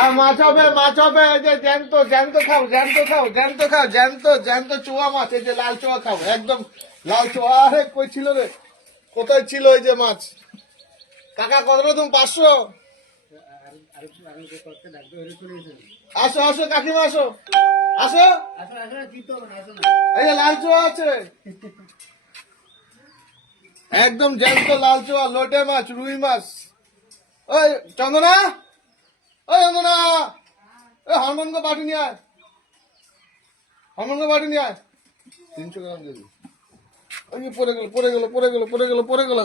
আর মাছ হবে এই যে জ্যান্ত জ্যান্ত খাও জ্যান্ত খাও জ্যান্ত খাও জ্যান্ত জ্যান্ত চোয়া মাছ এই যে লাল চোয়া খাও একদম লাল চোয়া। আরে কই ছিল রে, কোথায় ছিল এই যে মাছ? কাকা কত তুমি 500? আসো আসো কাকিমা আসো আসো, এই যে লাল চোয়া আছে একদম জ্যান্ত লাল চোয়া, লোটে মাছ, রুই মাছ। ওই চন্দনা, ওই চন্দনা, ওই হরমোনকে বাটি নিয়ে আয়, হরমোনকে বাটি নিয়ে আয়, 300 গ্রাম দিয়ে দিই। ওই যে পড়ে গেল পড়ে গেল পড়ে গেল পড়ে গেল পড়ে গেল,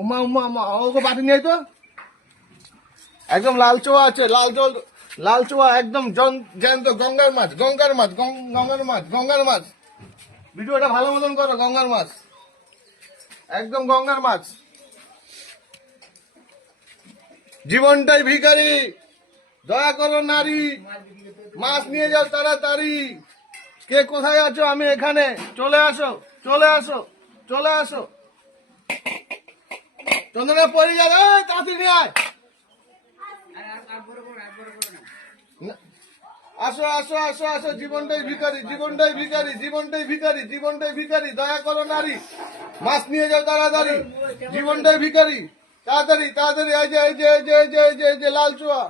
উমা উমা উমা, ওকে বাটি নিয়ে আয় তো। একদম লাল চোয়া আছে, লাল জল লাল চোয়া একদম জ্যান্ত গঙ্গার মাছ গঙ্গার মাছ গঙ্গার মাছ গঙ্গার মাছ। ভিডিওটা ভালো মতন করো, গঙ্গার মাছ একদম গঙ্গার মাছ। জীবনটাই ভিখারি, দয়া করো নারী, মাছ নিয়ে যাও তাড়াতাড়ি। কে কোথায় আছো? আমি এখানে, চলে আসো চলে আসো চলে আসো। চন্দনা পড়ে যাবে, তাড়াতাড়ি নিয়ে আয়। আসো আসো আসো আসো, জীবনটাই ভিখারি জীবনটাই ভিখারি জীবনটাই ভিখারি জীবনটাই ভিখারি, দয়া করো নারী, মাছ নিয়ে যাও তাড়াতাড়ি। জীবনটাই ভিখারি, তাড়াতাড়ি তাড়াতাড়ি। এই যে এই যে এই যে এই যে এই যে এই যে লাল চুয়া,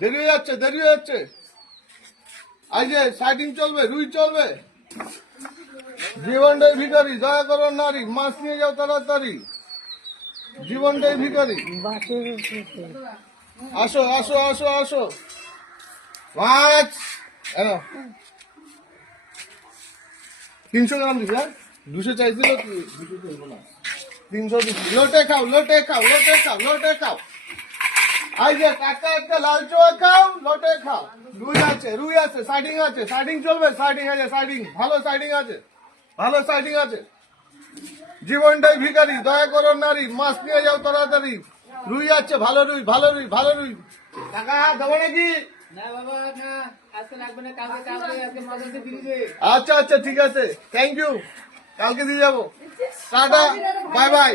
দেরি হয়ে যাচ্ছে দেরি হয়ে যাচ্ছে। এই যে সাইডিং চলবে, রুই চলবে। জীবনটাই ভিখারি, দয়া করো নারী, মাছ নিয়ে যাও তাড়াতাড়ি। জীবনটাই ভিখারি, আসো আসো আসো আসো। মাছ 300 গ্রাম দিবি, 200 চাইছিল, 200 চলবো না, 300 দিচ্ছি। লোটে খাও লোটে খাও লোটে খাও লোটে খাও। এই যে কাকা একটা লাল চোয়া খাও, লোটে খাও। রুই আছে সাইডিং আছে, সাইডিং চলবে, সাইডিং আছে সাইডিং, ভালো সাইডিং আছে ভালো সাইডিং আছে। জীবনটাই ভিখারি, দয়া করো নারী, মাছ নিয়ে যাও তাড়াতাড়ি। রুই আছে, ভালো রুই ভালো রুই ভালো রুই। কাকা দেবো নাকি? আচ্ছা আচ্ছা ঠিক আছে, থ্যাংক ইউ, কালকে দিয়ে যাবো। Tata, bye bye.